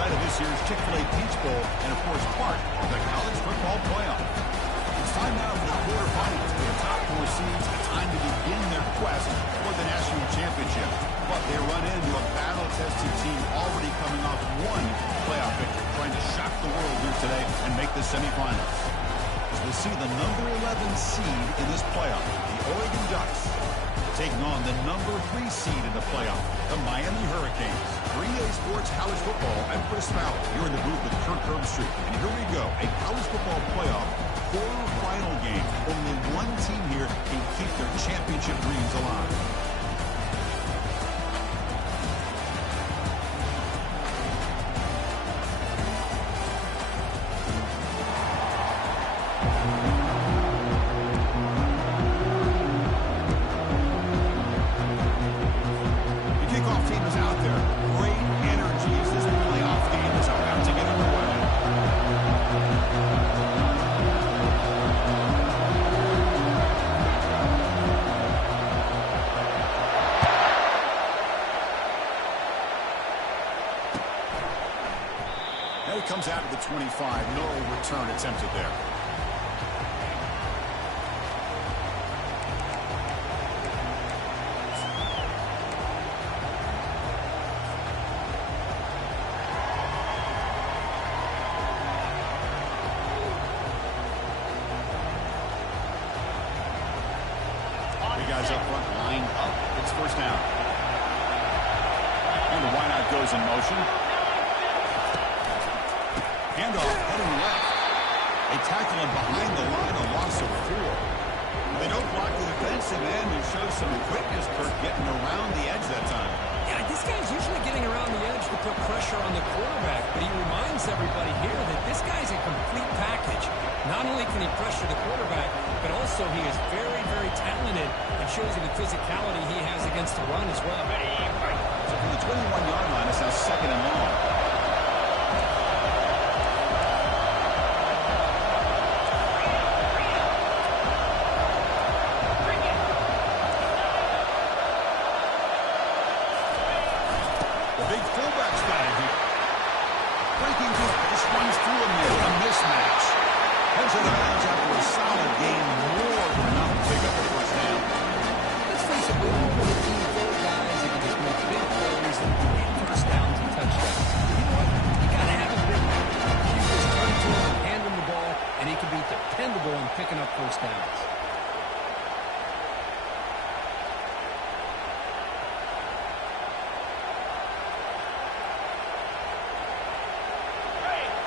site of this year's Chick-fil-A Peach Bowl and, of course, part of the college football playoff. It's time now for the quarterfinals for the top four seeds. A time to begin their quest for the national championship. But they run into a battle-tested team already coming off one playoff victory, trying to shock the world here today and make the semifinals. As we see the number 11 seed in this playoff, the Oregon Ducks, taking on the number 3 seed in the playoff, the Miami Hurricanes. 3A Sports College Football, I'm Chris Fowler. You're in the booth with Kirk Herbstreit. And here we go, a college football playoff quarterfinal game. Only one team here can keep their championship dreams alive. Comes out of the 25. No return attempted there. Three guys up front, lined up. It's first down. And the wideout goes in motion. Handoff heading left. They tackle him behind the line, a loss of 4. They don't block the defensive end and show some quickness, Kirk, getting around the edge that time. Yeah, this guy's usually getting around the edge to put pressure on the quarterback, but he reminds everybody here that this guy's a complete package. Not only can he pressure the quarterback, but also he is very, very talented and shows you the physicality he has against the run as well. So from the 21-yard line, it's now second and long.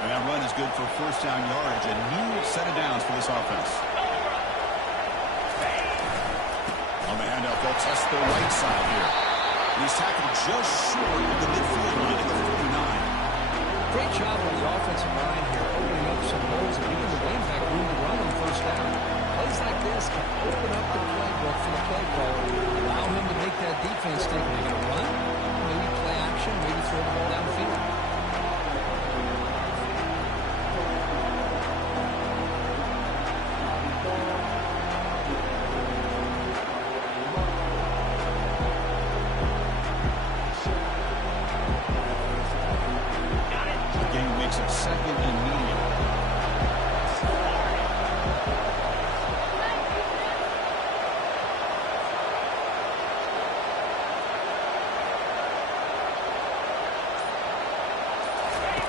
And that run is good for first down yardage. A new set of downs for this offense. On the handoff, they'll test the right side here. And he's tackled just short of the midfield line at the 49. Great job on the offensive line here, opening up some holes and giving the running back room to run on first down. Plays like this can open up the playbook for the play caller, allow him to make that defense think they're going to run, maybe play action, maybe throw the ball downfield. Second and medium.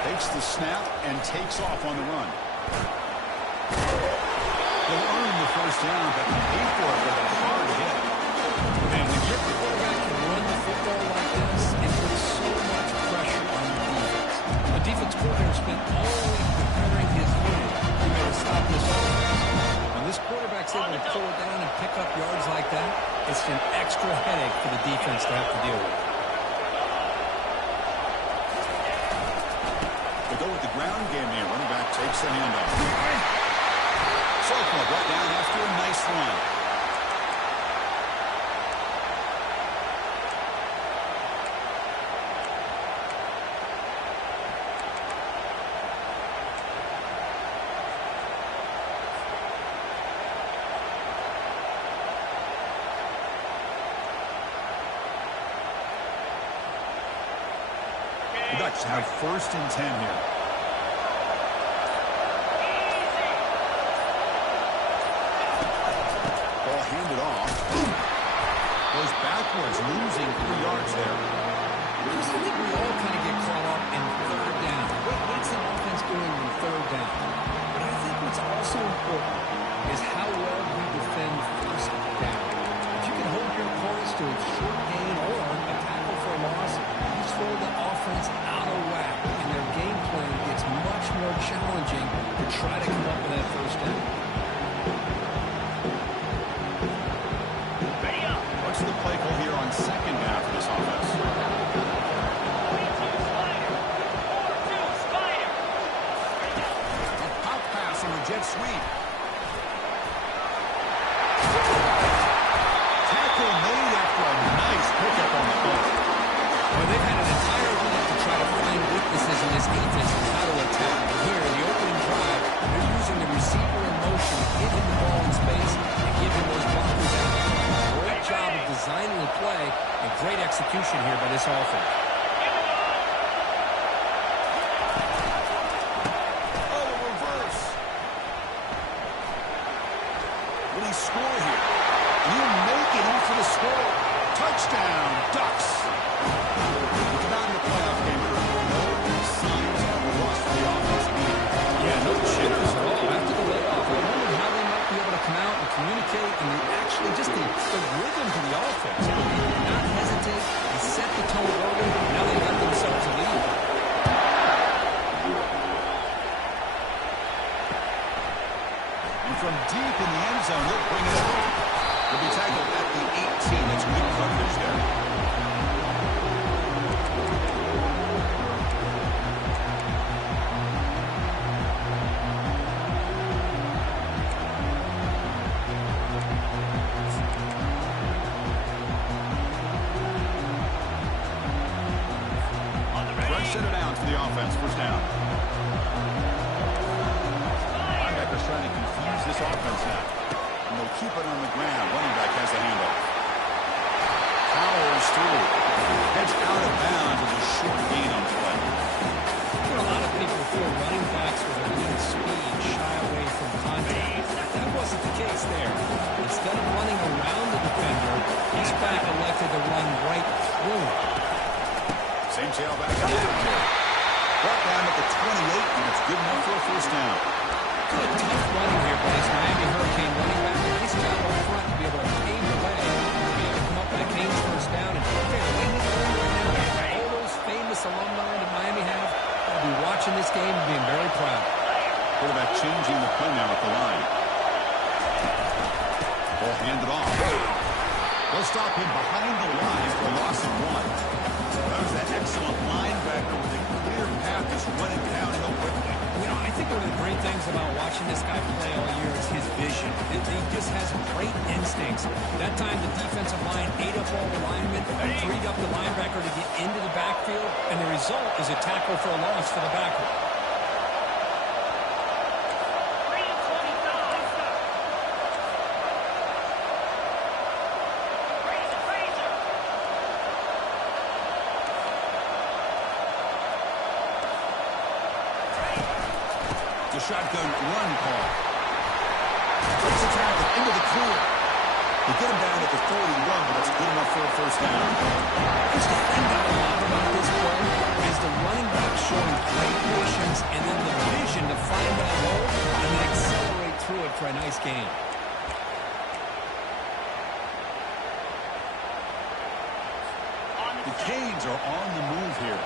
Takes the snap and takes off on the run. They'll earn the first down, but pay for it with a hard hit. And when your quarterback can run the football like this, it puts so much pressure on the defense. The defense coordinator spent all week preparing his unit to stop this offense. When this quarterback's able to pull it down and pick up yards like that, it's an extra headache for the defense to have to deal with. They go with the ground game here. Running back takes the handoff. So far, right down after a nice run. Ducks have 1st and 10 here. Ball handed off. Goes backwards, losing 3 yards there. I think we all kind of get caught up in 3rd down. What's the offense doing on 3rd down? But I think what's also important is how well we defend 1st down. If you can hold your opponents to a short gain or a tackle for a loss, you throw the offense out of whack, and their game plan gets much more challenging to try to come up with that 1st down. What's the play call here on 2nd half of this offense? A pop pass on the jet sweep. Tackle made after a nice pickup on the ball. Well, they've had an entire week to try to find weaknesses in this defense and how to attack. Here, in the opening drive, they're using the receiver in motion to get him the ball in space and give him those blockers out. Great job of designing the play and great execution here by this offense. Oh, a reverse. Will he score here? You make it in for the score. Touchdown, Ducks. It's not in the playoff game. No signs of a loss for the offense. Yeah, no jitters at all. After the layoff, I wondered how they might be able to come out and communicate and actually just the rhythm to the offense. They did not hesitate. They set the tone early. Now they got themselves a lead. And from deep in the end zone, they'll bring it up. He'll be tackled at the 18. That's good coverage there. Center down for the offense. 1st down. Linebackers trying to confuse this offense now. And they'll keep it on the ground. Running back has the handoff. Powers through. Edge out of bounds with a short gain on the play. A lot of people feel running backs with a lead speed shy away from contact. That wasn't the case there. Instead of running around the defender, this back elected to run right through him. Same tailback down here. Brought down at the 28, and it's good enough for a 1st down. Good tough running here by this Miami Hurricane running back. Nice job up front to be able to pave the way, to be able to come up with a Canes 1st down. And okay, the way he's running right now, all those famous alumni that Miami have, will be watching this game and being very proud. Quarterback changing the play now at the line. Ball handed off. They'll stop him behind the line for a loss of 1. That was that excellent linebacker with a clear path just running downhill quickly. You know, I think one of the great things about watching this guy play all year is his vision. He just has great instincts. That time the defensive line ate up all the linemen and freed up the linebacker to get into the backfield, and the result is a tackle for a loss for the backer. The shotgun run call. Takes a tackle into the clear. They get him down at the 41, but that's good enough for a 1st down. Just the thing that I love about this play is the running back showing great patience and then the vision to find that hole and then accelerate through it for a nice gain. The Canes are on the move here.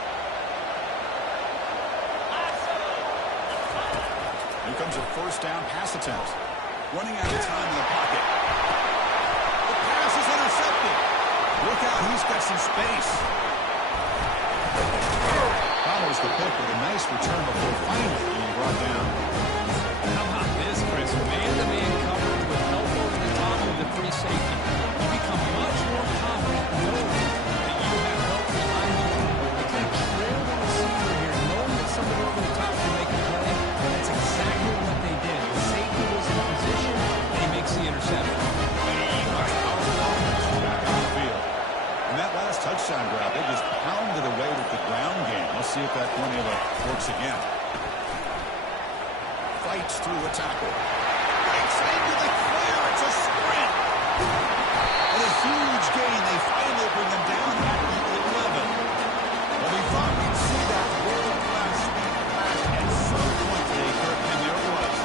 Here comes a 1st down pass attempt. Running out of time in the pocket. The pass is intercepted. Look out, he's got some space. Follows the pick with a nice return before finally being brought down. How about this, Chris? Man-to-man coverage with help over the top of the free safety. You become much more confident knowing that you have help behind you. You kind of trail the receiver here, knowing that somebody over the top can make a play. That's exactly what they did. The safety was in position, and he makes the interception. Back on the field. And that last touchdown grab, they just pounded away with the ground game. Let's see if that formula works again. Fights through a tackle. Breaks into the clear. It's a sprint. And a huge gain. They finally bring him down at the 11. Well, we thought we'd see that world-class speed flash at some point today, Kirk, and there it was.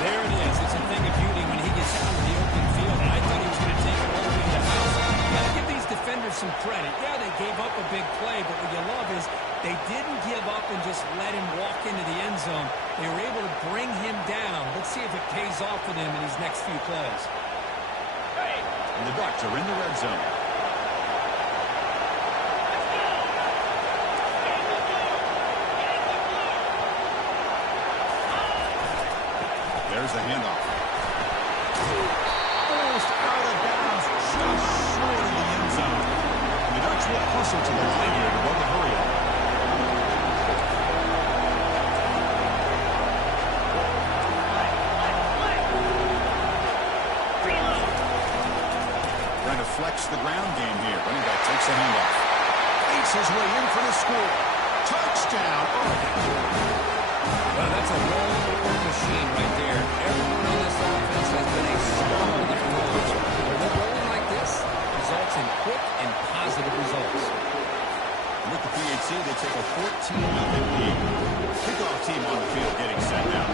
There it is. It's a thing of beauty when he gets out of the open field. And I thought he was going to take it all the way to the house. You got to give these defenders some credit. Yeah, they gave up a big play, but what you love is they didn't give up and just let him walk into the end zone. They were able to bring him down. Let's see if it pays off for them in these next few plays. And the Ducks are in the red zone. There's the handoff. Almost out of bounds, just short of the end zone. And the Ducks will hustle to the line here to run the hurry up. Trying to flex the ground game here. Running back takes a handoff. Fakes his way in for the score. Touchdown. Well, that's a well-oiled machine right there. Everyone on this offense has been a star in the roles. When they're rolling like this, results in quick and positive results. With the PHC, they take a 14-0 lead. Kickoff team on the field getting set now.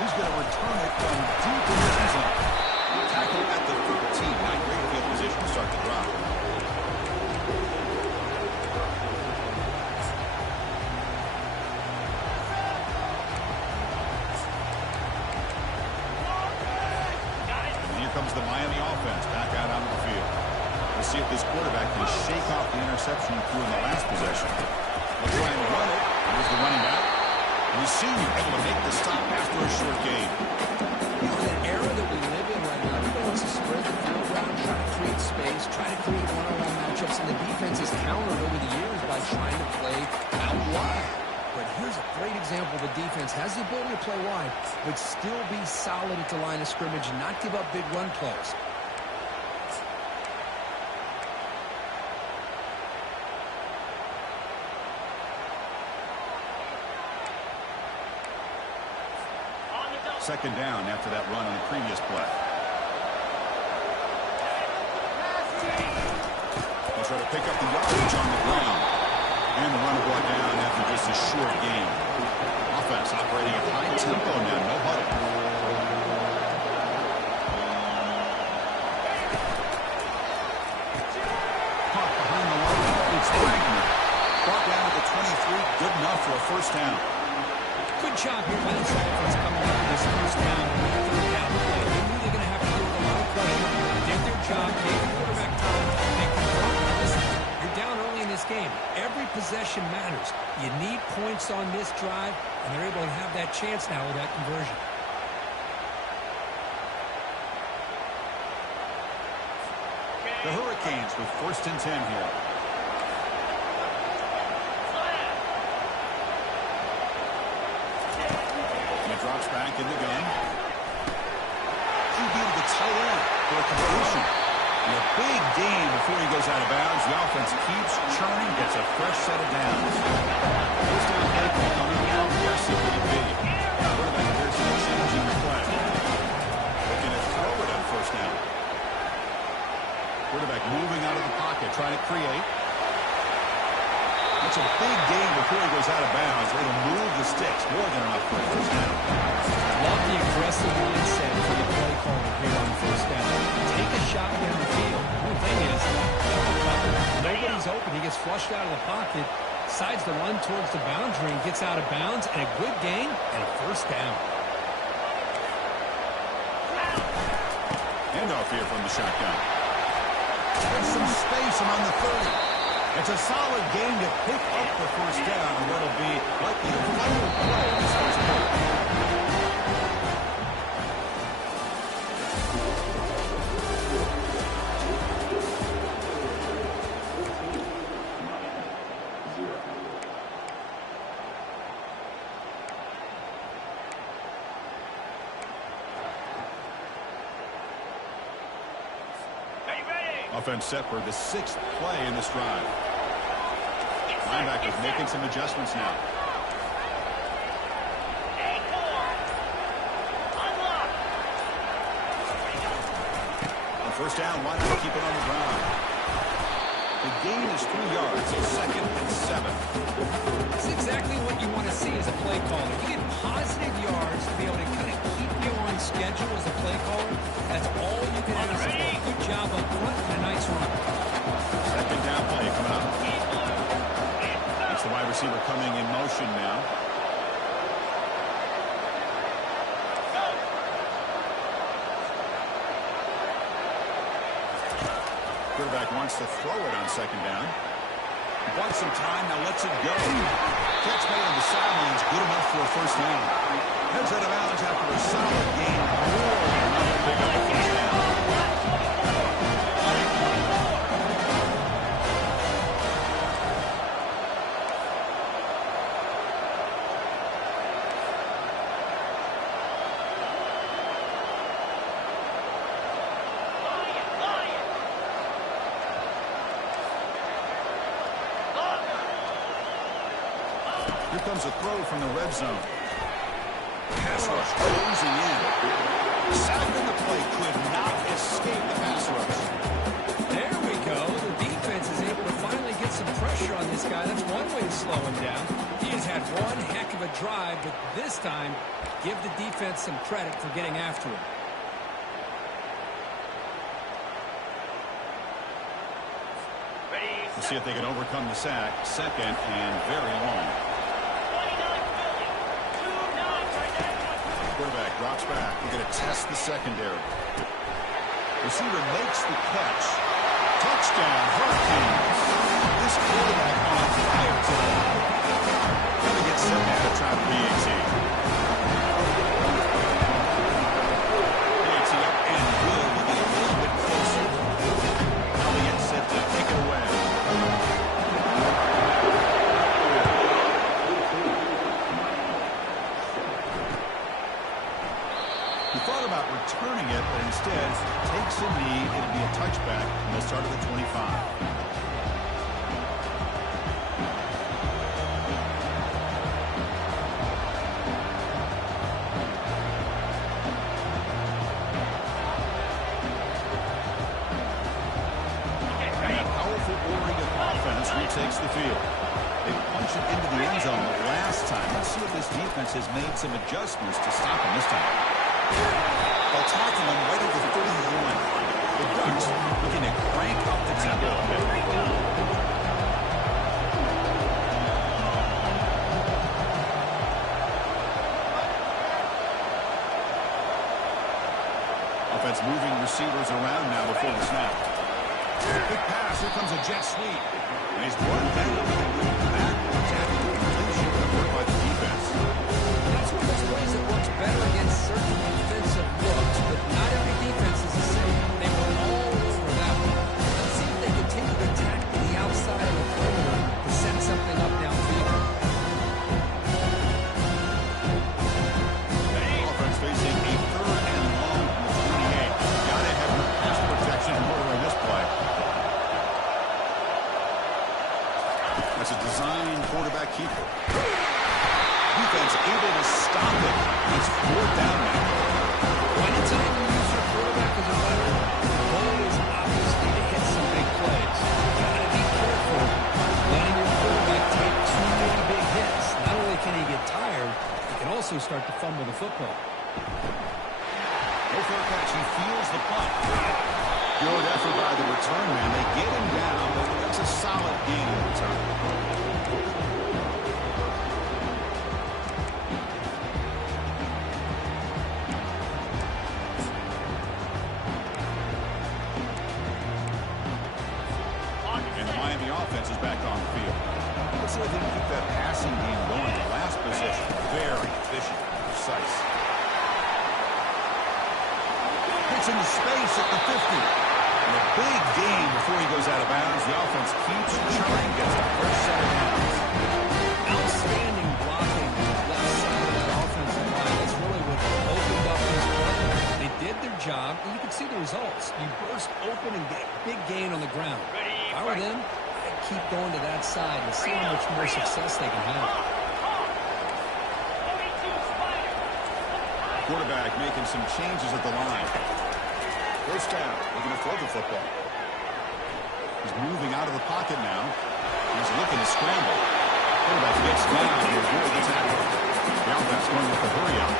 He's going to return it from deep in the end zone. Tackle at the 14. Not great field position to start the drive. Comes the Miami offense back out onto the field. We'll see if this quarterback can shake off the interception he threw in the last possession. They'll try and run it. Here's the running back. And the senior able to make the stop after a short gain. In the era that we live in right now, everybody wants to spread the field around, try to create space, try to create one-on-one matchups, and the defense has countered over the years by trying to play out wide. But here's a great example. The defense has the ability to play wide, but still be solid at the line of scrimmage and not give up big run plays. Second down after that run on the previous play. They'll try to pick up the yardage on the ground. And the runner brought down after just a short gain. Offense operating at high tempo now, no huddle. Caught behind the line. It's Wagner. Brought down to the 23. Good enough for a first down. Good job here by this offense coming up with this first down and third down play. They knew they're going to have to deal with a lot of pressure. Did their job, gave the quarterback time. They converted. Listen, you're down early in this game. Every possession matters. You need points on this drive, and they're able to have that chance now with that conversion. The Hurricanes with 1st and 10 here. And it drops back in the gun. QB to the tight end for a completion. And a big gain before he goes out of bounds. The offense keeps churning, gets a fresh set of downs. First down play call coming from the CFB. Quarterback appears to be changing the play. Looking to throw it on first down. Quarterback moving out of the pocket, trying to create. That's a big gain before he goes out of bounds. It'll move the sticks more than enough for a first down. Love the aggressive mindset for the play caller here on first down. Take a shot down the field. The only thing is, nobody's open. He gets flushed out of the pocket, decides to run towards the boundary and gets out of bounds, and a good gain and a first down. Handoff here from the shotgun. There's some space among the 30. It's a solid game to pick up the first down on what will be likely the final play of this first quarter. Offense set for the 6th play in this drive. Linebackers making some adjustments now. On first down, why not keep it on the ground? The gain is 3 yards, so 2nd and 7. That's exactly what you want to see as a play caller. You get positive yards to be able to kind of keep you on schedule as a play caller. That's all you can ask for. Good job up front and a nice run. 2nd down play coming up. It's the wide receiver coming in motion now. Quarterback wants to throw it on 2nd down. Wants some time, now lets it go. Catch made on the sidelines, good enough for a first down. Heads out of bounds after a solid gain. More than enough to pick up a first down. Here comes a throw from the red zone. Pass rush closing in. Sound in the play could not escape the pass rush. There we go. The defense is able to finally get some pressure on this guy. That's one way to slow him down. He has had one heck of a drive, but this time, give the defense some credit for getting after him. Let's see if they can overcome the sack. 2nd and very long. Quarterback drops back. We're going to test the secondary. Receiver makes the catch. Touchdown, Hurricanes. This quarterback on fire today. Going to get set now to try the PAT. PAT up and good. We'll get a little bit closer. Now they get set to take it away. He thought about returning it, but instead takes a knee. It'll be a touchback from the start of the 25. And a powerful Oregon offense retakes the field. They punch it into the end zone the last time. Let's see if this defense has made some adjustments to stop him this time. They'll tackle him right over 31. The Ducks looking to crank up the tempo a bit. Offense moving receivers around now before the snap. Big pass. Here comes a jet sweep. And he's run down backwards after the completion. Good work by the defense. That's one of those plays that works better against certain defensive looks, but not every defense is the same. They were all over that one. Let's see if they continue to attack to the outside of the perimeter to set something up downfield. Offense facing a 3rd and long from the 28. Gotta have your pass protection in order in this play. That's a design quarterback keeper. Defense able to stop it. It's 4th down now. Anytime you use your quarterback as a runner, the goal is obviously to hit some big plays. You got to be careful letting your quarterback take too many big hits. Not only can he get tired, he can also start to fumble the football. No fair catch. He feels the punt. Good effort by the return man. They get him down, but that's a solid gain in return. And the Miami offense is back on the field. Let's see if they can keep that passing game going. The last possession, very efficient, precise. Gets into space at the 50. And a big gain before he goes out of bounds. The offense keeps trying, gets a first set of downs. Outstanding blocking on the left side of that offensive line. That's really what opened up this play. They did their job, and you can see the results. You burst open and get a big gain on the ground. If I were them, I'd keep going to that side and see how much more success they can have. Quarterback making some changes at the line. First down, looking to throw the football. He's moving out of the pocket now. He's looking to scramble. Quarterback gets down and avoids the tackle. The offense going with the hurry up.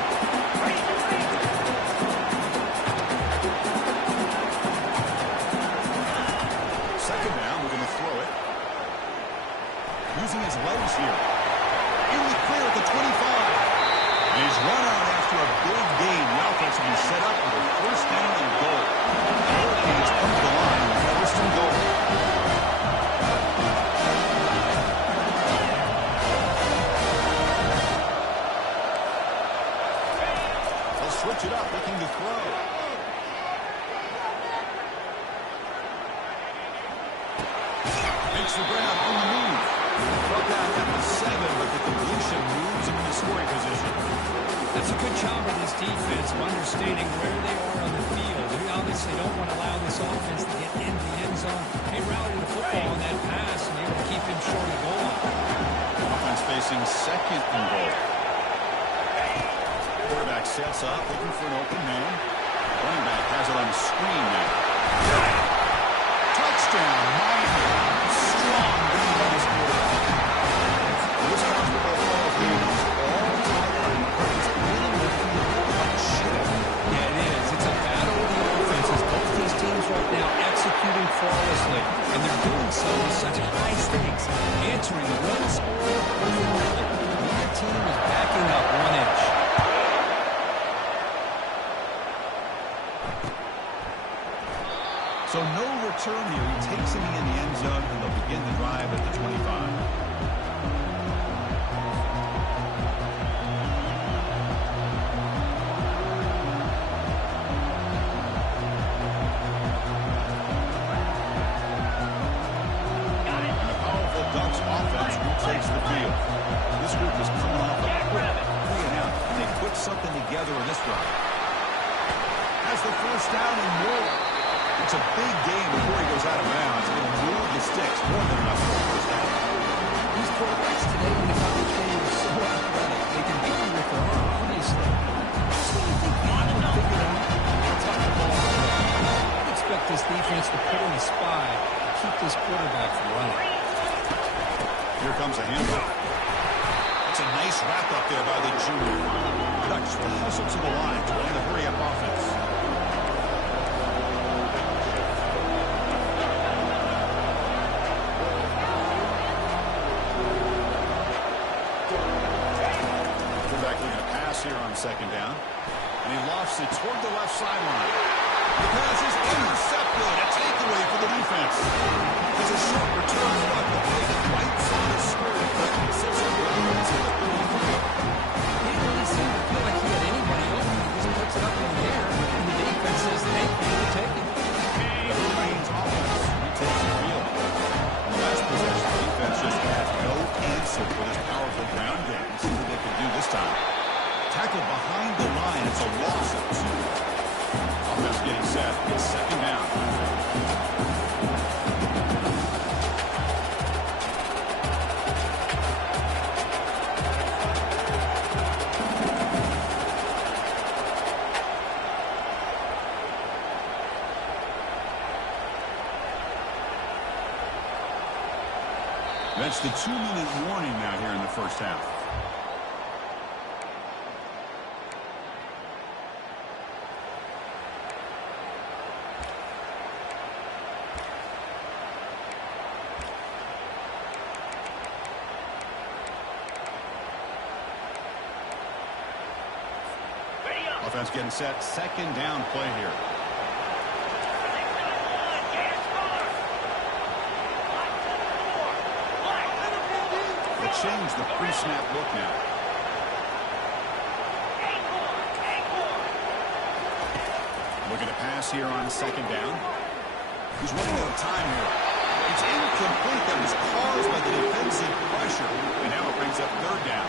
Second down, we're going to throw it. Using his legs here. In the clear at the 25. He's run out after a big gain. The offense will be set up with a first down and goal. The Hurricanes come to the line with first and goal. They'll switch it up, looking to throw. Makes the ground on the move. Brought down at the 7, but the completion moves him into scoring position. That's a good job of this defense of understanding where they are on the field. They obviously don't want to allow this offense to get into the end zone. They rallied the football on that pass and able to keep him short of the goal line. Offense facing second and goal. Quarterback sets up, looking for an open man. Running back has it on the screen now. Touchdown, Meyer. Strong beat by this quarterback. This college football playoff game is all tied up. It's really looking like shit. Yeah, it is. It's a battle of the offenses. Both these teams right now executing flawlessly, and they're doing so with such high stakes. Answering one score over another. Neither team is backing up 1 inch. So no return here. He takes him in the end zone, and they'll begin the drive at the 25. This group is coming off a quick 3-and-out, and they put something together in this drive. Has the first down and more. It's a big game before he goes out of bounds. He's going to move the sticks more than enough for the first down. These quarterbacks today in the college game are so athletic. They can beat you with their arm, obviously. Just when you think you have it figured out, they tuck the ball away. I expect this defense to put in a spy and keep this quarterback from running. Here comes a handoff. That's a nice wrap up there by the junior. Ducks will hustle to the line to run the hurry-up offense. Quarterback looking to pass here on second down. And he lofts it toward the left sideline. The pass is intercepted. A takeaway for the defense. There's a short return run. The play right side of scoring. Sits up with the 33. He didn't really seem to feel like he had anybody open. He just puts it up in the air, and the defense says, thank you, we'll take it. The Hurricanes offense retakes the field. On the last possession, the defense just had no answer for this powerful ground game. Let's see what they can do this time. Tackled behind the line. It's a loss of 2. Offense getting set. It's second down. That's the 2-minute warning now here in the first half. Offense getting set. Second down play here. They change the pre-snap look now. Looking to pass here on second down. He's running out of time here. It's incomplete. That was caused by the defensive pressure. And now it brings up third down.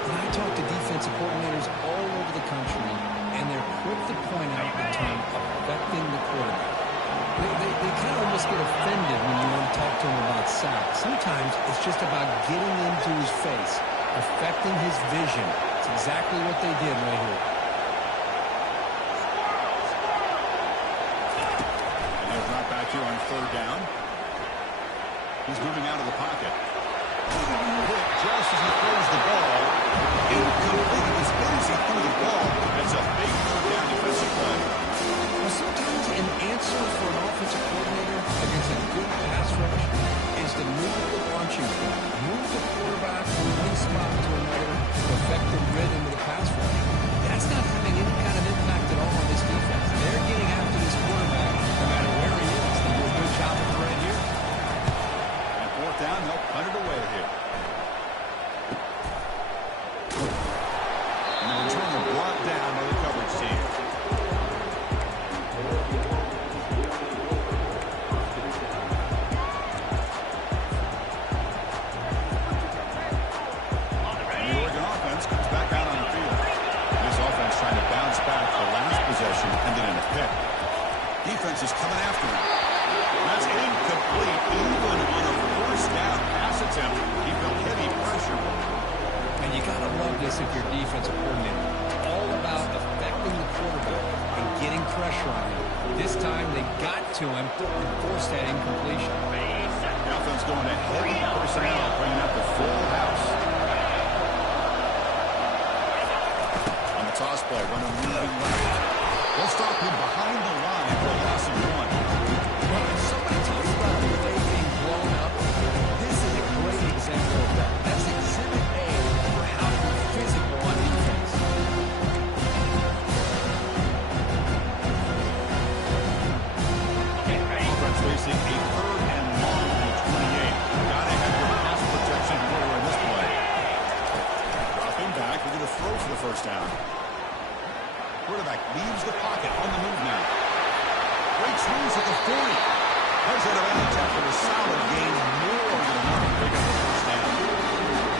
And I talk to defensive coordinators all over the country, and they're quick to point out the term a affecting the quarterback. They kind of almost get offended when you want to talk to them about sacks. Sometimes it's just about getting into his face, affecting his vision. It's exactly what they did right here. And he'll drop back here on third down. He's moving out of the pocket. Hit just as he throws the ball. Incomplete as good as he threw the ball. It's a big third down defensive play. Well, sometimes an answer for an offensive coordinator against a good pass rush is to move the launching point, move the quarterback from one spot to another to affect the rhythm of the pass rush. That's not having any kind of impact at all on this defense. They're getting after this quarterback no matter where he is. They do a good job of it right here. And fourth down, they'll punt it away here. And the returner brought down by the coverage team. Ended in a pick. Defense is coming after him. That's incomplete. Even on a first down pass attempt, he felt heavy pressure. And you got to love this if you're defensive coordinator. It's all about affecting the quarterback and getting pressure on him. This time they got to him and forced that incompletion. The offense going to heavy personnel, bringing out the full house. On the toss play, running moving left. They'll stop him behind the line for a loss of one. Well, if somebody talks about a play being blown up, this is a great example of that. That's exhibit A for how to be physical on defense. Offense facing a third and long from the 28. Gotta have your pass protection order in this play. Dropping back, we're going to throw for the first down. Quarterback leaves the pocket on the move now. Breaks loose at the 40. Heads out of bounds after a solid gain, more than enough to pick up the first down.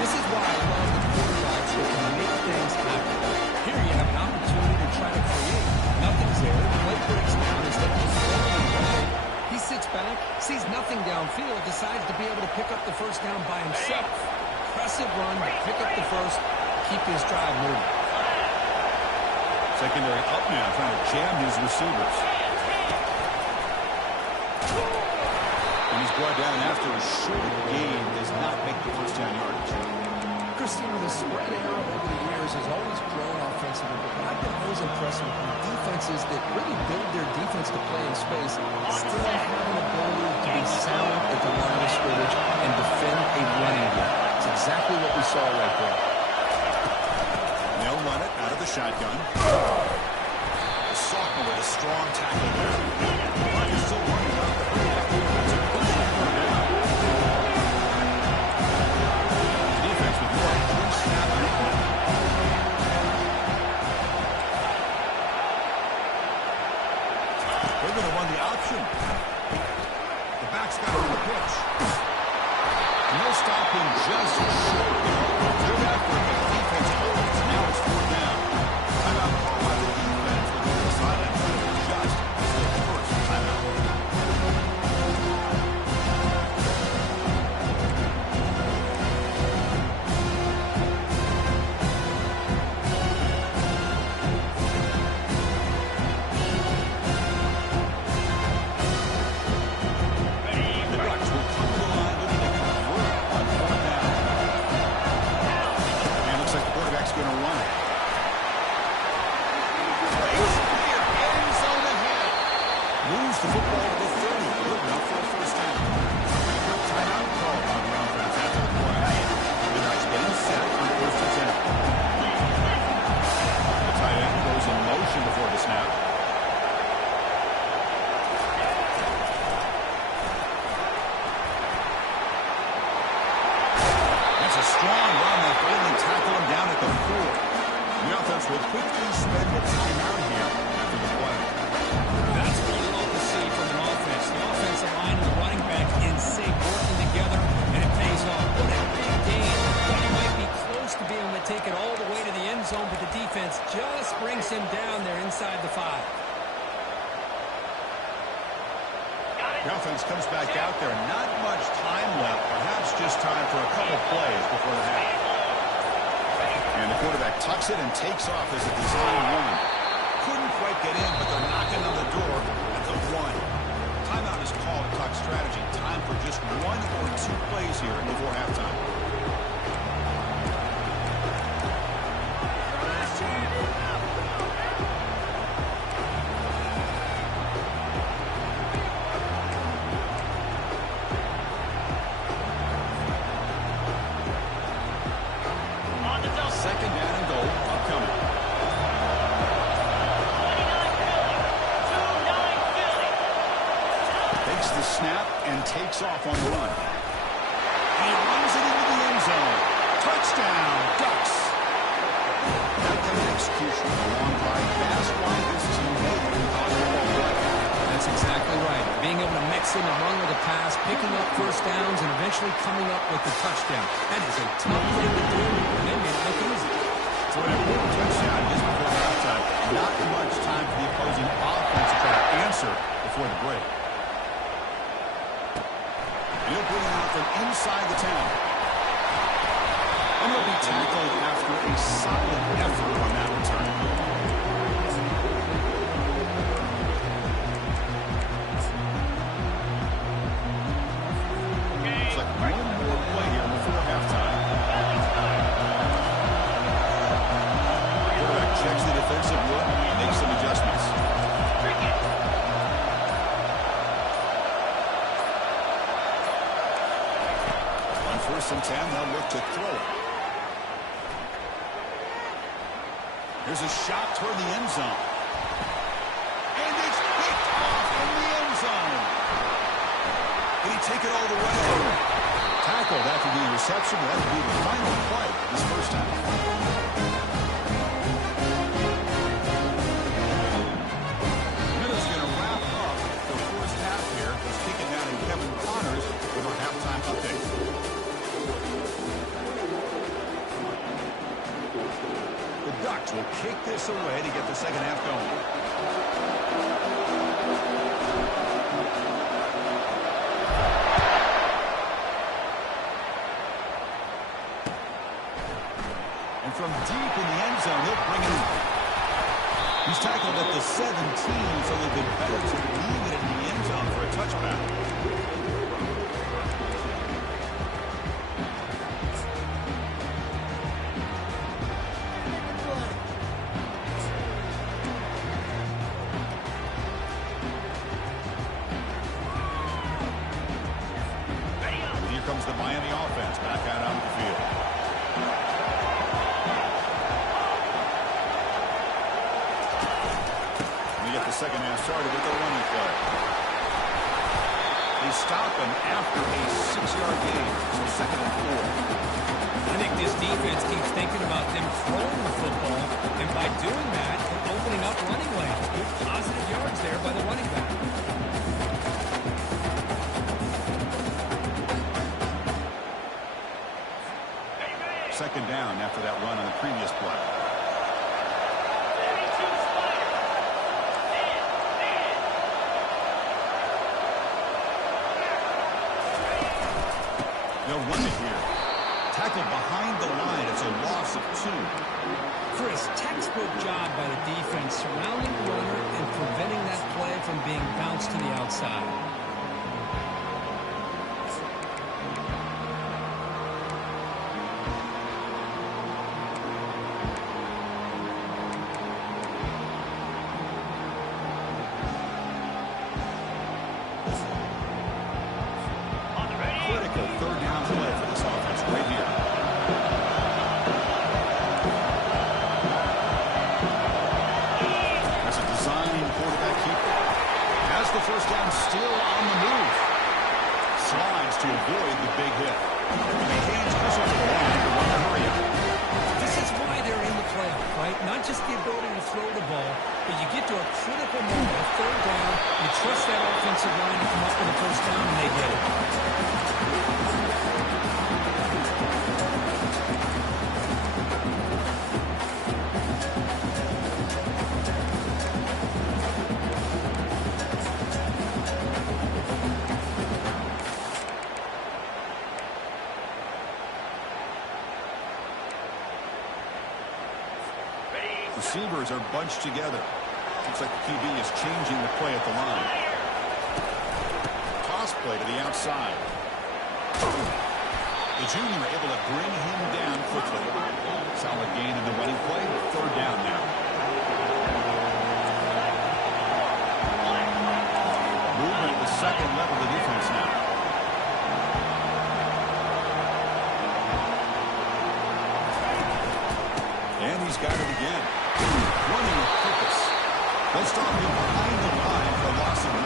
This is why I love the quarterbacks that can make things happen. Here you have an opportunity to try to create. Nothing's there. Play breaks down instead of just throwing away. He sits back, sees nothing downfield, decides to be able to pick up the first down by himself. Impressive run to pick up the first, keep his drive moving. Secondary up now, trying to jam his receivers. And he's brought down after a short gain, does not make the first down yardage. Christine, the spread era over the years has always grown offensively, but I've been always impressed with defenses that really build their defense to play in space, still have an ability to be sound at the line of scrimmage and defend a running game. It's exactly what we saw right there. They'll run it out of the shotgun. The sophomore with a strong tackle there. But he's still running out the back. It's a push down. The defense with more snap movement. They're going to run the option. The back's got on the pitch. No stopping, just short. Good effort. The defense holds. Now it's fourth down. Timeout call by the defense. They'll go to the sideline trying to adjust. This is the first timeout. The Ducks will come to the line looking to convert on fourth down. And looks like the quarterback's going to run it. End zone ahead. Moves the football to the 30. Good enough for a first down. Timeout call by the offense after the play. The Ducks getting set on first and 10. The tight end goes in motion before the snap. That's a strong run. They finally tackle him down at the 4. The offense will quickly spend the timeout here after the play. That's what you love to see from an offense. The offensive line and the running back in sync, working together, and it pays off. What a big game. Thought he might be close to being able to take it all the way to the end zone, but the defense just brings him down there inside the 5. The offense comes back out there. Not much time left. Perhaps just time for a couple plays before the half. And the quarterback tucks it and takes off as a design run. Couldn't quite get in, but they're knocking on the door at the 1. Timeout is called to talk strategy. Time for just 1 or 2 plays here before halftime. Second down and goal upcoming. Takes the snap and takes off on the run. He runs it into the end zone. Touchdown, Ducks. That kind of execution of a long drive pass. Why this is unique in college football play. That's exactly right. Being able to mix in the run with a pass, picking up first downs, and eventually coming up with the touchdown. That is a tough thing to do, and they made it look easy. So an important touchdown just before halftime. Not much time for the opposing offense to try to answer before the break. And he'll bring it out from inside the 10. And he'll be tackled after a solid effort on that return. It's like one more play here before halftime. Quarterback checks the defensive look and makes some adjustments. On 1st and 10, they'll look to throw it. Here's a shot toward the end zone. And it's picked off in the end zone. Did he take it all the way? Tackled after the reception. That would be the final play this first half. Minutes going to wrap up the first half here. Let's kick it down to Kevin Connors with our halftime update. The Ducks will kick this away to get the second half going. And from deep in the end zone, he'll bring it in. He's tackled at the 17, so they've been better to leave it in the end zone for a touchback. Here comes the Miami offense back out onto the field. We get the second half started with the running play. They stop him after a 6-yard gain, so 2nd and 4. I think this defense keeps thinking about them throwing the football, and by doing that, they're opening up running lanes. Good positive yards there by the running back. Second down after that run on the previous play. They'll run it here. Tackled behind the line. It's a loss of 2. Chris, textbook job by the defense surrounding the runner and preventing that play from being bounced to the outside. Critical 3rd down play for this offense right here. That's a design quarterback keeper. Has the first down still on the move. Slides to avoid the big hit. And the Canes whistle to the line to run the hurry up. This is why they're in the playoff, right? Not just the ability to throw the ball, but you get to a critical moment, a 3rd down, you trust that offensive line to come up with a first down, and they get it. Receivers are bunched together. Looks like the QB is changing the play at the line. Toss play to the outside. The junior able to bring him down quickly. Solid gain in the running play. Third down now. Movement at the second level of the defense now. And he's got it again. Running with purpose. They'll stop him behind the line for a loss of 1.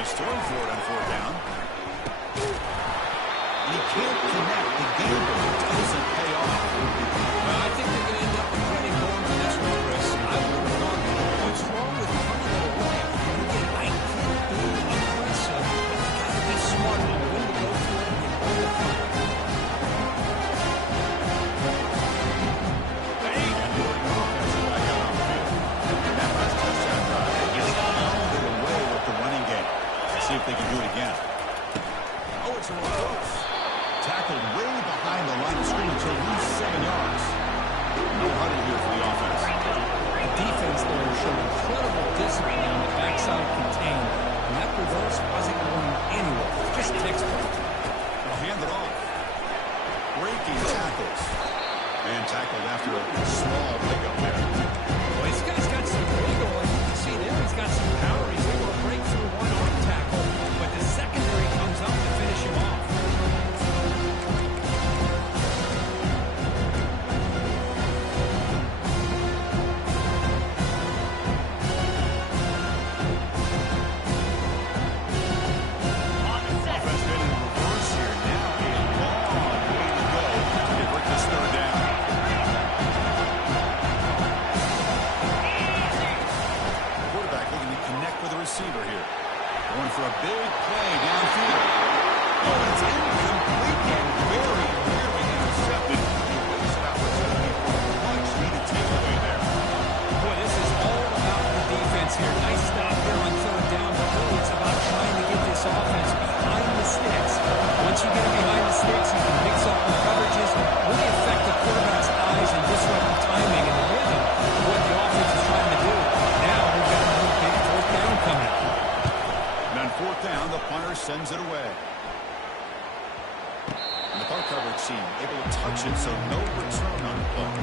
He's throwing for it on fourth down. He can't connect. The game doesn't pay off. Well, I think they're going to end up regretting going for this one, Chris. I would have gone. What's wrong with coming that away? Again, I can't be aggressive. You got to be smart on when to go for it and when to punt. See if they can do it again. Oh, it's a close. Tackled way behind the line of scrimmage. He'll lose 7 yards. No huddle here for the offense. The defense there showed incredible discipline on the backside contained. And that reverse wasn't going anywhere. Just textbook. They'll hand it off. Breaking tackles. Man tackled after a small pickup there. Well, this guy's got some wiggle. And you can see there he's got some power. He's able to break through one arm tackle. But the secondary comes up to finish him off. Offense been in reverse here. Now a long way to go to break this third down. Quarterback looking to connect with the receiver here. Going for a big play downfield. Oh, it's incomplete and very nearly intercepted. Wasted opportunity for a much-needed takeaway there. Boy, this is all about the defense here. Nice stop there on third down, but really it's about trying to get this offense behind the sticks. Once you get it behind the sticks, you can mix up the coverages, really affect the quarterback's eyes and disrupt the timing and the rhythm of what the offense is trying to do. Now we've got another big fourth down coming. And on fourth down, the punter sends it away. And the punt coverage team able to touch it, so no return on the play.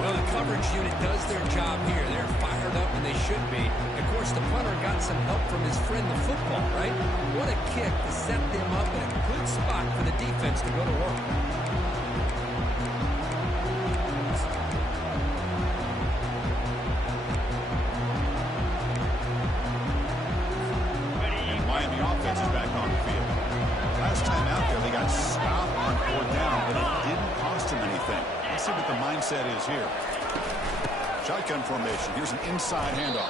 Well, the coverage unit does their job here. They're fired up, and they should be. Of course, the punter got some help from his friend, the football, right? What a kick to set them up in a good spot for the defense to go to work. And Miami offense is back on the field. Last time out there, they got stopped on fourth down, but it didn't cost them anything. Let's see what the mindset is here. Shotgun formation. Here's an inside handoff.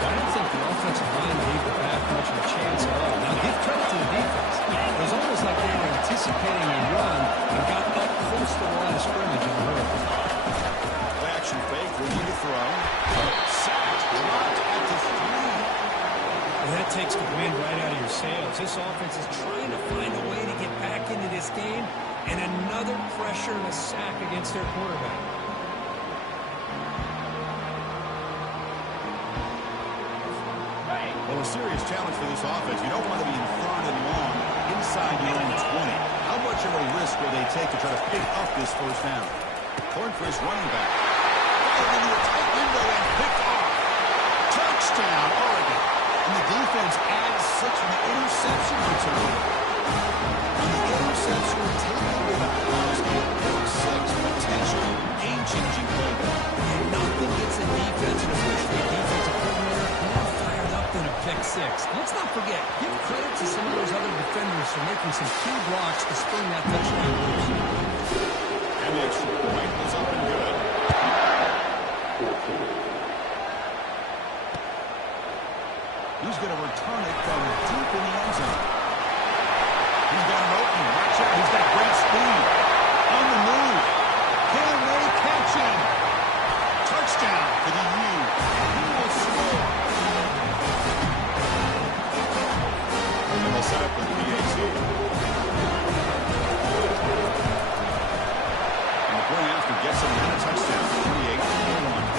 I don't think the offensive line gave the back much of a chance at all. Now, give credit to the defense. It was almost like they were anticipating a run and got up close to the line of scrimmage and hurt. Play action fake. Ready to throw. Sacked. Dropped at the 3. And that takes the wind right out of your sails. This offense is trying to find a way to get back into this game, and another pressure and a sack against their quarterback. Well, a serious challenge for this offense. You don't want to be in third and long inside your own 20. How much of a risk will they take to try to pick up this first down? Corn for his running back. Fired into a tight window and picked off. Touchdown, Oregon. And the defense adds 6 from the interception return. And the interception taken with a house and pick 6 potential game-changing play. And nothing gets a defense, and especially a defensive coordinator, more fired up than a pick 6. Let's not forget, give credit to some of those other defenders for making some key blocks to spring that touchdown. extra point is up and good. He's going to return it from deep in the end zone. He's got an opening. Watch out. He's got great speed. On the move. Can they catch him? Touchdown for the U. He will score. And they'll set up with PAT. And the point after gets him a touchdown. 28-41.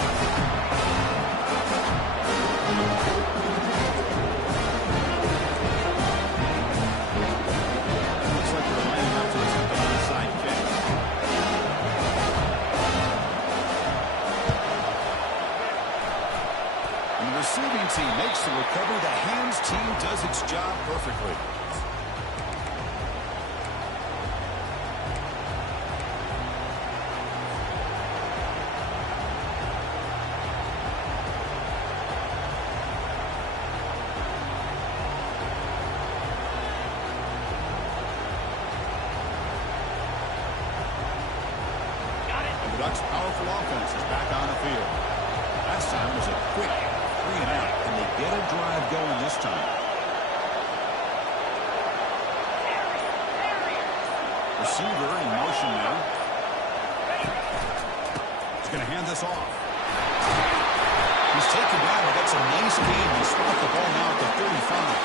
Receiving team makes the recovery. The hands team does its job perfectly. And the Ducks' powerful offense is back on the field. Last time was a quick 3-and-out. Can they get a drive going this time? Receiver in motion now. He's going to hand this off. He's taken down. But that's a nice game. They spot the ball now at the 35.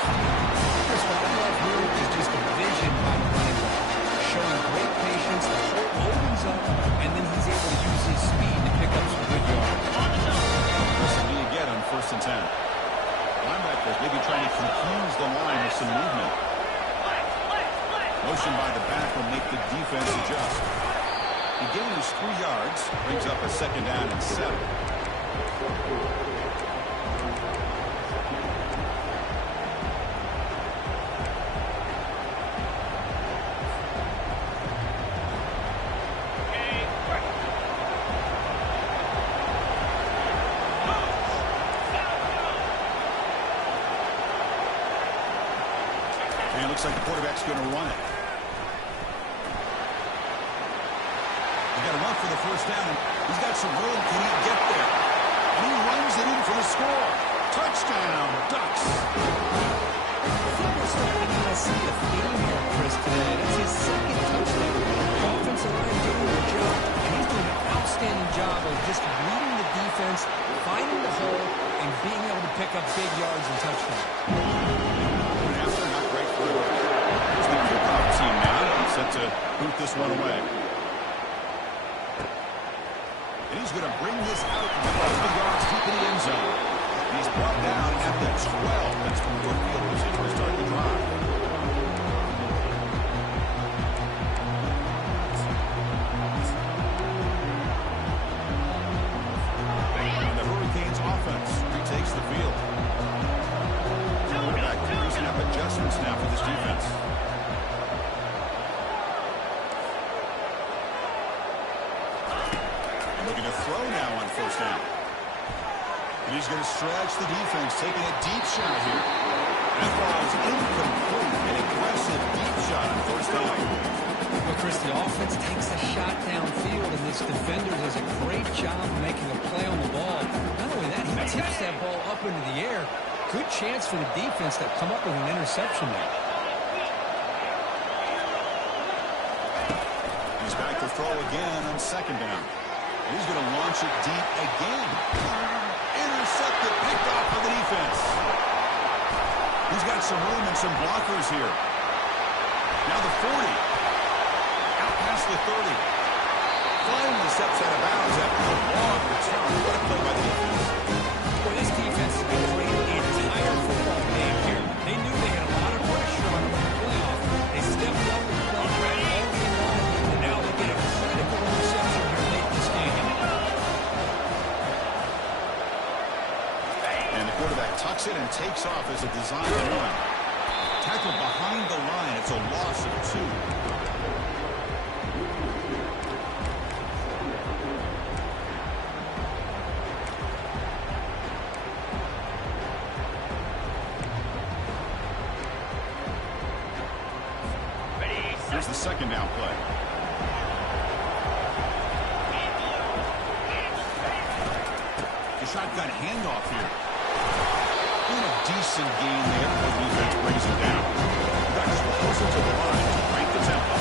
Chris, what I love here is just the vision by the running back. Showing great patience. The hole opens up, and then he's able to use his speed to pick up some good yards. On 1st and 10. Linebackers maybe trying to confuse the line with some movement. Motion by the back will make the defense adjust. He gains 3 yards, brings up a 2nd down and 7. And it looks like the quarterback's going to run it. He's got enough for the 1st down. He's got some room. Can he get there? And he runs it in for the score. Touchdown, Ducks. I think we're starting to see a theme here, Chris, today. That's his 2nd touchdown. The offensive line doing their job, and he's doing an outstanding job of just reading the defense, finding the hole, and being able to pick up big yards and touchdowns. Here's the kickoff team now, set to boot this one away. And he's going to bring this out a couple of yards deep in the end zone. He's brought down at the 12. That's where your field position to start the drive. And the Hurricanes offense retakes the field. Quarterback using up adjustments now for this defense. And looking to throw now on 1st down. And he's going to stretch the defense, taking a deep shot here. That ball is incomplete. An aggressive deep shot on 1st down. Well, Chris, the offense takes a shot downfield, and this defender does a great job of making a play on the ball. Not only that, he tips that ball up into the air. Good chance for the defense to come up with an interception there. He's back to throw again on 2nd down. He's going to launch it deep again. Intercepted, picked off by the defense. He's got some room and some blockers here. Now the 40. Out past the 30. Finally steps out of bounds after a long return. What a play by the defense. Well, this defense has been playing the entire football game here. They knew they had a lot of pressure on them in the playoff. They stepped up and played right all game long, and now they get a critical interception here late in this game. And the quarterback tucks it and takes off as a design run. Tackled behind the line. It's a loss of 2. Here's the 2nd down play. shotgun handoff here. Doing a decent gain there. The defense brings him down. The Ducks will listen to the line to crank the tempo.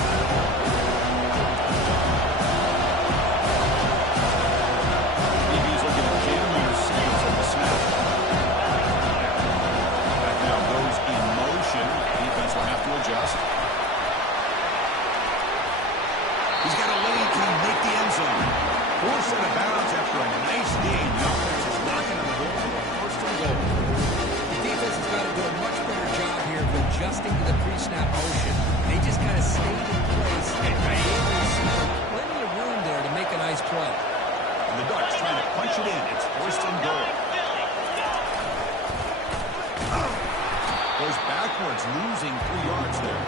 DB's looking to jam their seals on the snap. That now goes in motion. Defense will have to adjust. He's got a lane to make the end zone. Forced out of bounds after a nice gain. The offense is knocking on the door for a first and goal. The defense has got to do a much better job here of adjusting to the pre-snap motion. They just kind of stayed in place and were able to see plenty of room there to make a nice play. And the Ducks trying to punch it in. It's first and goal. Goes backwards, losing 3 yards there.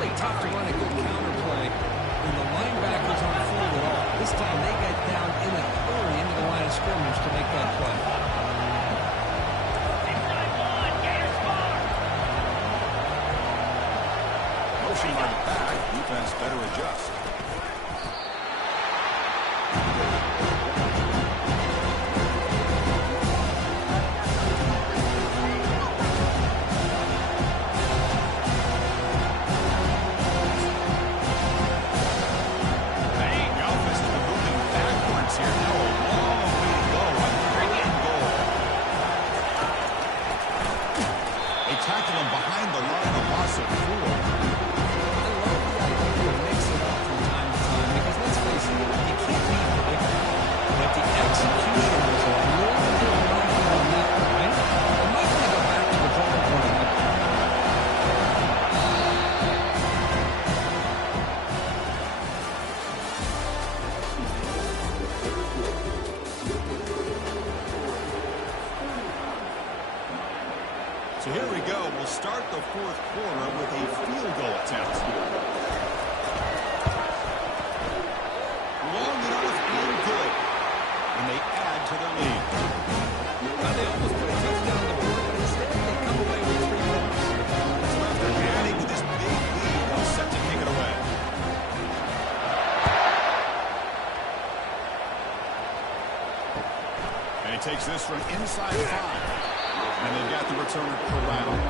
Really tough to run a good counter play when the linebackers aren't fooled at all. This time they got down in a hurry into the line of scrimmage to make that play. Motion by the back. Defense better adjust. So here we go. We'll start the fourth quarter with a field goal attempt. Long enough and good. And they add to their lead. Well, they almost put a touchdown on the board, but instead they come away with 3 points. So after adding to this big lead, they'll set to kick it away. And he takes this from inside 5. And they've got the returner corralled.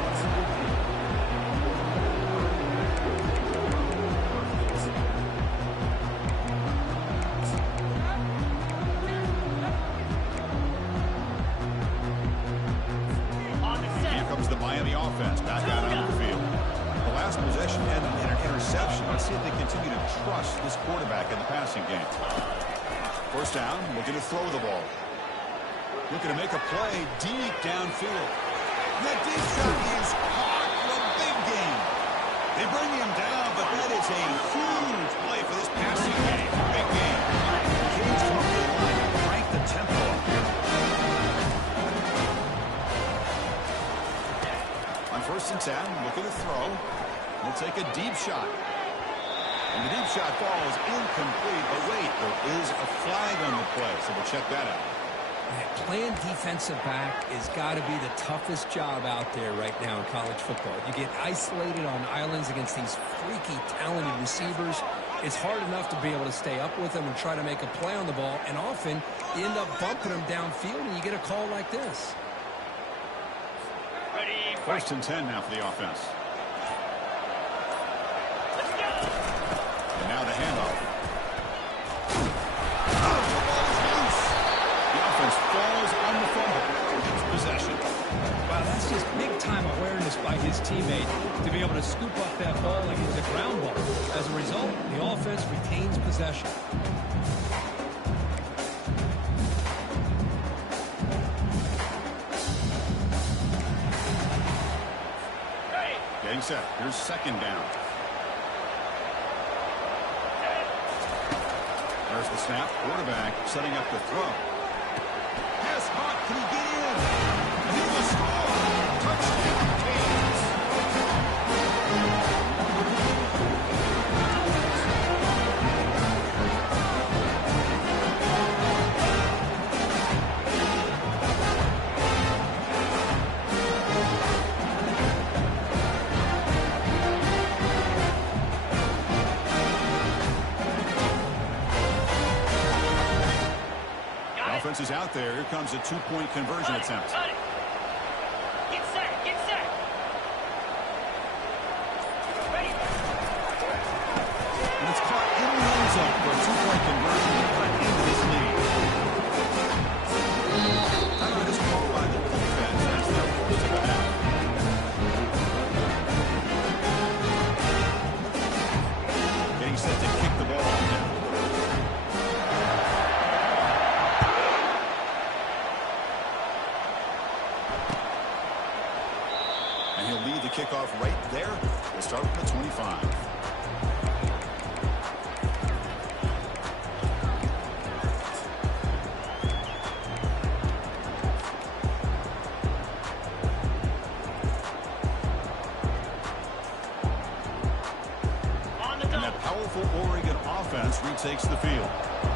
Here comes the Miami offense back out on the field. The last possession ended in an interception. Let's see if they continue to trust this quarterback in the passing game. First down, looking to throw the ball. Looking to make a play deep downfield. And that deep shot is caught for a big gain. They bring him down, but that is a huge play for this passing game. Big game. The Canes come up to the line and crank the tempo up here. On first and 10, looking to throw. We'll take a deep shot. And the deep shot falls incomplete. But wait, there is a flag on the play, so we'll check that out. Playing defensive back has got to be the toughest job out there right now in college football. You get isolated on islands against these freaky, talented receivers. It's hard enough to be able to stay up with them and try to make a play on the ball, and often you end up bumping them downfield, and you get a call like this. First and 10 now for the offense. And now the handoff. Falls on the fumble. Gets possession. Wow, that's just big-time awareness by his teammate to be able to scoop up that ball like it was a ground ball. As a result, the offense retains possession. Getting set. Here's second down. There's the snap. Quarterback setting up the throw. Pass hot. Can he get in? And he will score. Touchdown, Canes. is out there. Here comes a two-point conversion attempt. Get set, get set. Ready. And it's caught in the end zone for a two-point conversion to cut into this lead. Timeout is called by the defense as they're forced to go down. Getting set to kick the ball off now. And he'll lead the kickoff right there. We'll start with the 25. Oregon offense retakes the field.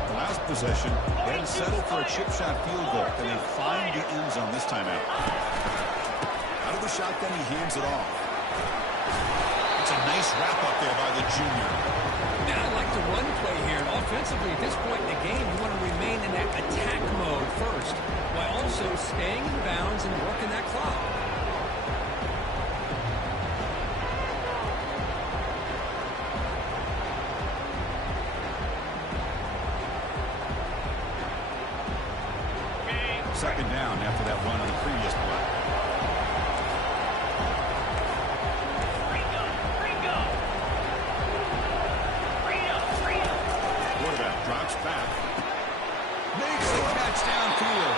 The last possession, they had to settle for a chip shot field goal. Can they find the end zone this time out? Out of the shotgun, he hands it off. It's a nice wrap up there by the junior. Now I like the run play here. And offensively, at this point in the game, you want to remain in that attack mode first, while also staying in bounds and working that clock. Second down after that run on the previous play. Quarterback drops back. Makes the catch downfield.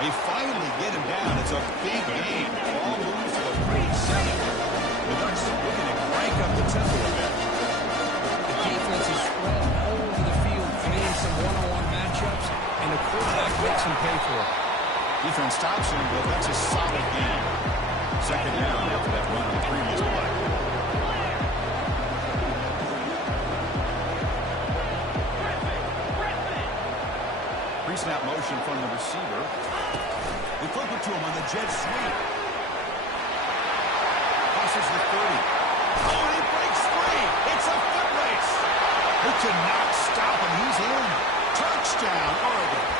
They finally get him down. It's a big gain. Ball moves to the 47. The Ducks looking to crank up the tempo a bit. The defense is spread all over the field, creating some one-on-one matchups, and the quarterback makes him pay for it. Defense stops him, but that's a solid game. Second down after that run on the previous play. Pre-snap motion from the receiver. They flip it to him on the jet sweep. Crosses the 30. Oh, and he breaks free. It's a foot race. They cannot stop him. He's in. Touchdown, Oregon.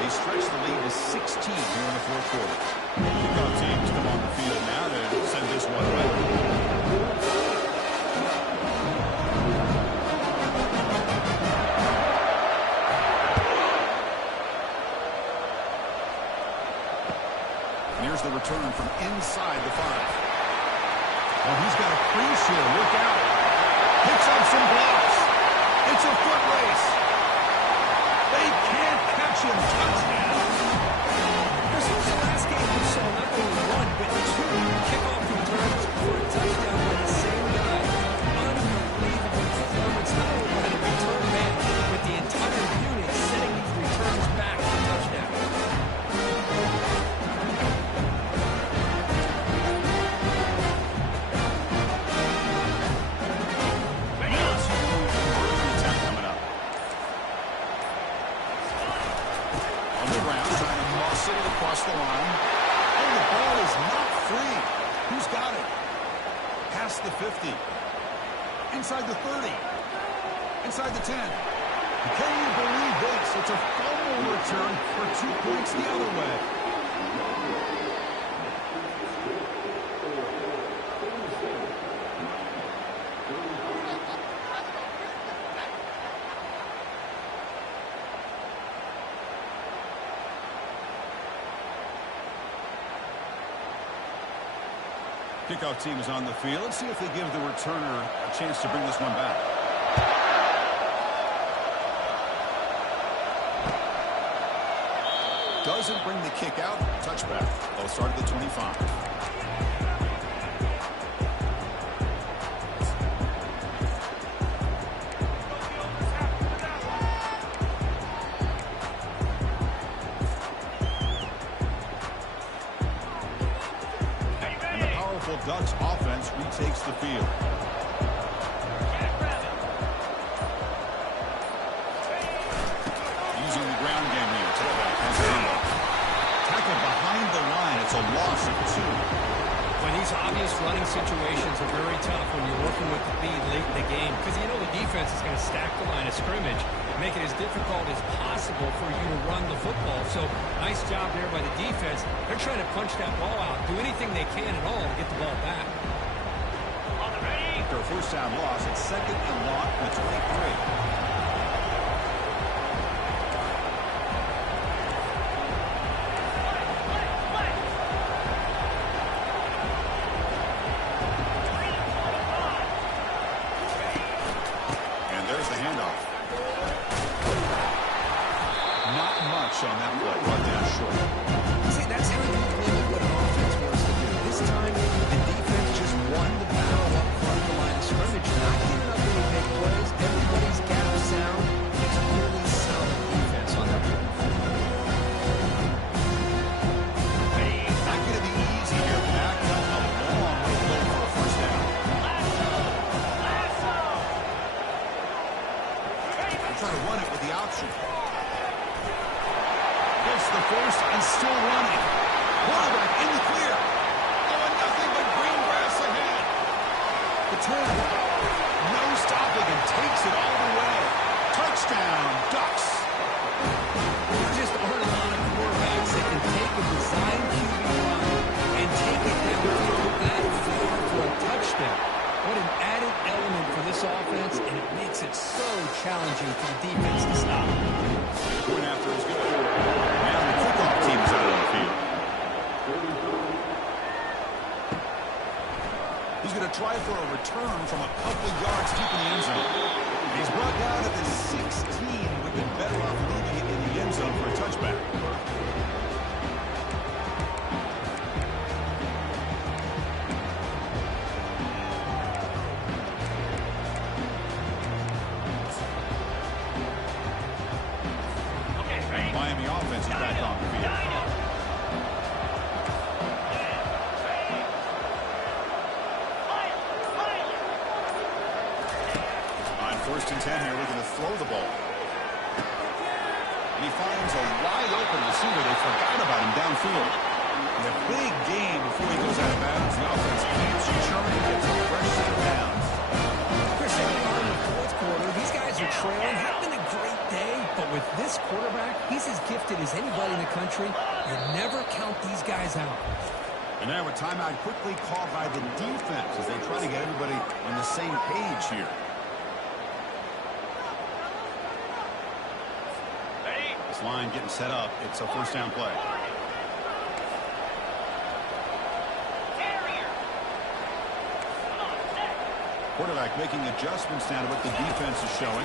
They stretch the lead to 16 here in the fourth quarter. Kickoff teams come on the field now to send this one right. And here's the return from inside the 5. Oh, he's got a crease here. Look out. Picks up some blocks. It's a foot race. They can't catch him. Touchdown. This was the last game we saw not only one, but two kickoff returns for a touchdown by the same guy. Unbelievable performance, not only by the return man, but the entire unit setting these returns back for touchdown. Across the line. And the ball is not free. Who's got it? Past the 50. Inside the 30. Inside the 10. Can you believe this? It's a fumble return for 2 points the other way. Kickoff team is on the field. Let's see if they give the returner a chance to bring this one back. Doesn't bring the kick out. Touchback. They'll start at the 25. Offense retakes the field. Using the ground game here. Tailback has the handoff. Tackled behind the line. It's a loss of 2. When these obvious running situations are very tough when you're working with the lead late in the game, because you know the defense is going to stack the line of scrimmage, make it as difficult as possible for you to run the football. So nice job there by the defense. They're trying to punch that ball out, do anything they can at all to get the ball back. After a first down loss, it's 2nd and long from the 23. On that play, brought down short. See, that's how you limit what an offense wants to do. This time, the defense just won the battle up front of the line of scrimmage, not giving up any big plays. Everybody's gap sound. It's really solid defense on that play. Not going to be easy here. Back up a long way to go for a first down. They're trying to run it with the option. The first and still running. Quarterback in the clear. Oh, and nothing but green grass ahead. The 10. No stopping and takes it all the way. Touchdown, Ducks. There just aren't a lot of quarterbacks that can take a design QB run and take it down that far for a touchdown. What an added element for this offense, and it makes it so challenging for the defense to stop. Going after is good. Now the kickoff team is out on the field. He's going to try for a return from a couple of yards deep in the end zone. He's brought down at the 16. Would be better off leaving it in the end zone for a touchback. Miami offense is back on the field. On 1st and 10 here, looking to throw the ball. And he finds a wide open receiver. They forgot about him downfield. And a big gain before he goes out of bounds. The offense keeps churning, gets a fresh set of downs. Chris, in the 4th quarter, these guys are trailing. Have been a great day, but with this quarterback, he's as gifted as anybody in the country. You never count these guys out. And now a timeout quickly called by the defense as they try to get everybody on the same page here. This line getting set up. It's a first down play. Quarterback making adjustments now to what the defense is showing.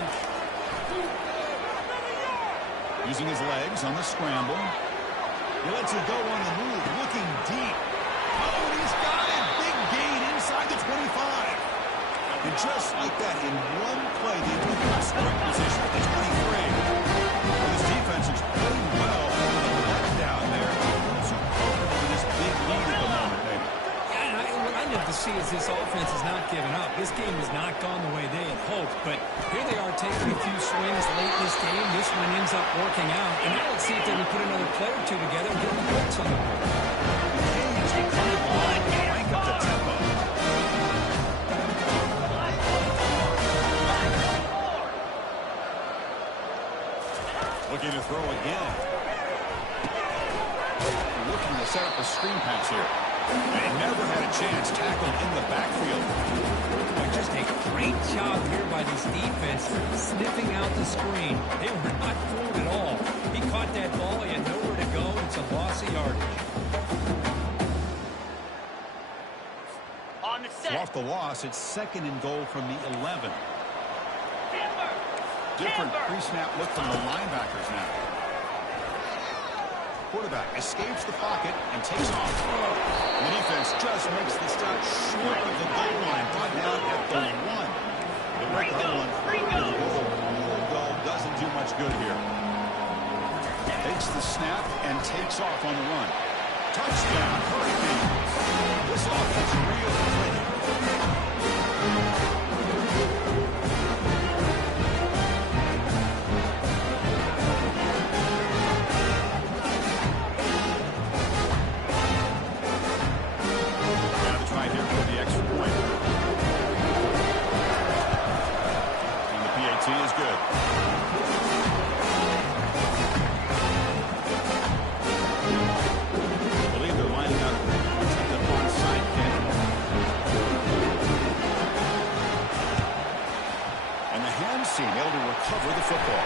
Using his legs on the scramble. He lets it go on the move, looking deep. Oh, he's got it. Big gain inside the 25. And just like that, in one play, they put him in scoring position at the 23. Well, this defense is playing well. The letdown there. So comfortable with this big lead at the moment, maybe. Yeah, and what I love to see is this offense is not giving up. This game has not gone the way they had hoped, but here they are taking a few swings late in this game. This one ends up working out, and now let's see if they can put another play or two together and get the points on the board. Canes will come to the line and crank up the tempo. Looking to throw again. Looking to set up a screen pass here. They never had a chance. Tackled in the backfield. Just a great job here by this defense, sniffing out the screen. They were not fooled at all. He caught that ball. He had nowhere to go. It's a loss of yardage. On the set. Off the loss, it's 2nd and goal from the 11. Different pre-snap look from the linebackers now. Quarterback escapes the pocket and takes off. The defense just makes the stop short of the goal line, brought down at the 1. The break on 3rd and goal. Field goal doesn't do much good here. Takes the snap and takes off on the run. Touchdown, Hurricanes. This offense really clicking. Now to try here for the extra point. And the PAT is good. I believe they're lining up to take the onside kick. And the hands team able to recover the football.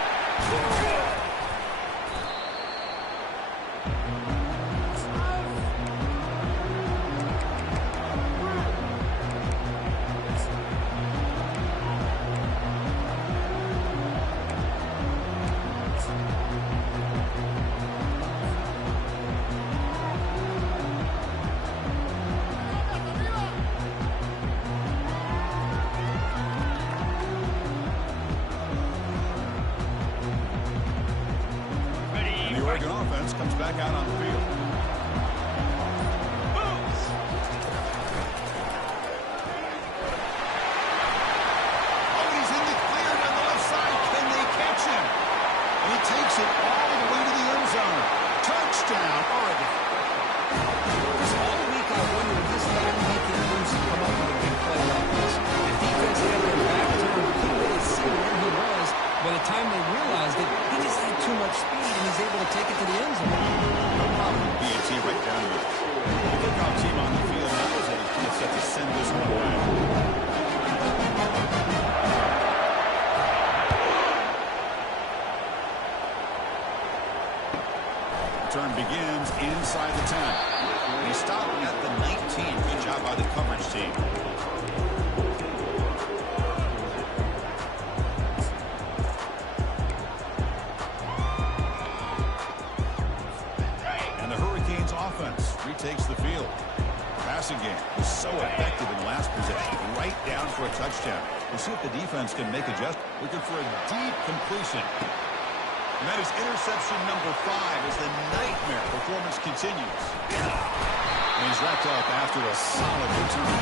The Oregon offense comes back out on the field. Oh, he's in the clear down the left side. Can they catch him? And he takes it all the way to the end zone. Touchdown, Oregon. All week I wondered if this guy might get loose and come up with a big play like this. The defense had their back to him, couldn't really see where he was. By the time they realized it, he just had too much speed, and he's able to take it to the end zone. No problem. PAT right down to it. The kickoff team on the field now is set to send this one away. Turn begins inside the 10. He stopped at the 19. Good job by the coverage team. And the Hurricanes offense retakes the field. Passing game was so effective in the last possession, right down for a touchdown. We'll see if the defense can make adjustments. Looking for a deep completion. And that is interception number 5 as the nightmare performance continues. And he's wrapped up after a solid return.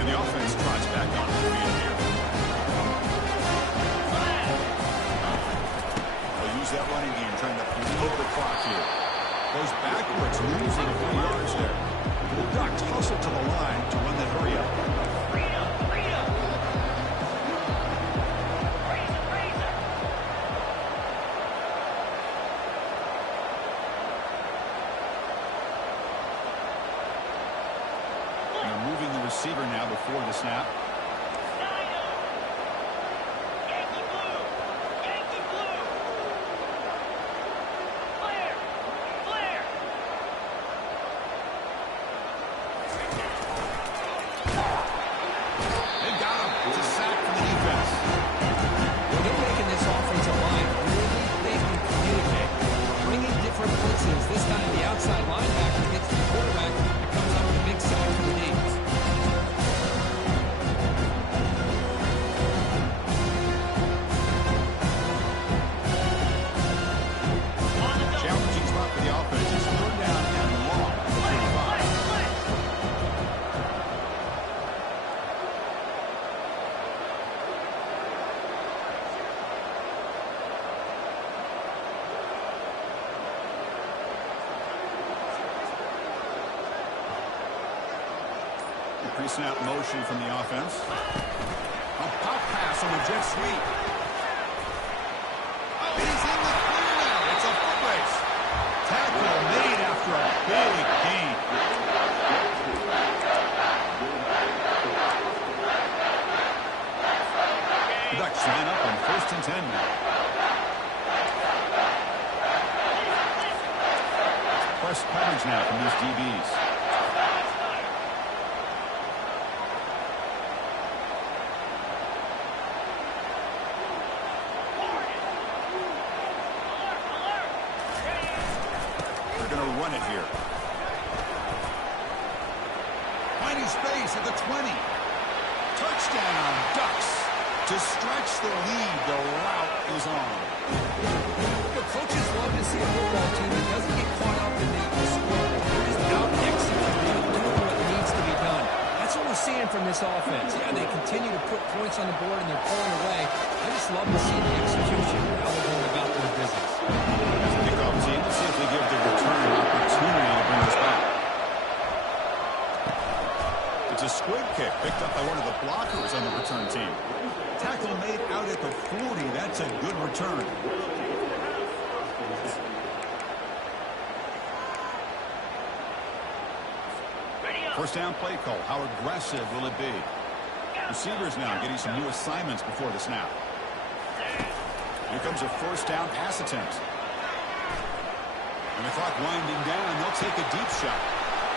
And the offense trots back on the field here. They'll use that running game, trying to bleed the clock here. Goes backwards, losing a few yards there. The Ducks hustle to the line to run that hurry up. And they're moving the receiver now before the snap. This time the outside linebacker gets the quarterback and comes up with a big sack for the D. Challenging spot for the offense. It's 3rd down and long. 35. Pre-snap motion from the offense. A pop pass on the jet sweep. Oh, he's in the clear now. It's a foot race. Tackle made after a big gain. The Ducks line up on 1st and 10 now. Press coverage now from these DBs. Run it here. Finding space at the 20. Touchdown, Ducks. To stretch the lead, the route is on. The coaches love to see a football team that doesn't get caught up in the score. They're just out executing, doing what needs to be done. That's what we're seeing from this offense. Yeah, they continue to put points on the board and they're pulling away. I just love to see the execution, how they're going about their business. As a kickoff team, let's see if they give the return an opportunity to bring this back. It's a squib kick picked up by one of the blockers on the return team. Tackle made out at the 40. That's a good return. First down play call. How aggressive will it be? Receivers now getting some new assignments before the snap. Here comes a first down pass attempt. And the clock winding down. They'll take a deep shot.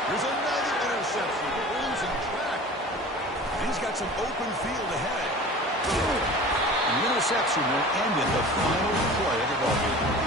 Here's another interception. Losing track. And he's got some open field ahead. The interception will end at the final play of the ballgame.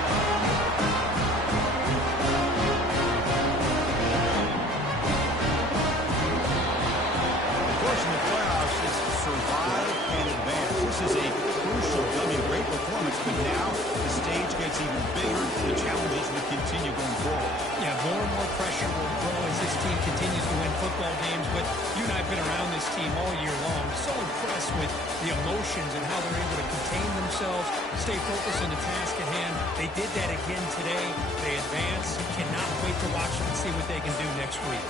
Survive and advance. This is a crucial W. Great performance, but now the stage gets even bigger. The challenges will continue going forward. Yeah, more and more pressure will grow as this team continues to win football games. But you and I have been around this team all year long. So impressed with the emotions and how they're able to contain themselves, stay focused on the task at hand. They did that again today. They advance. Cannot wait to watch them and see what they can do next week.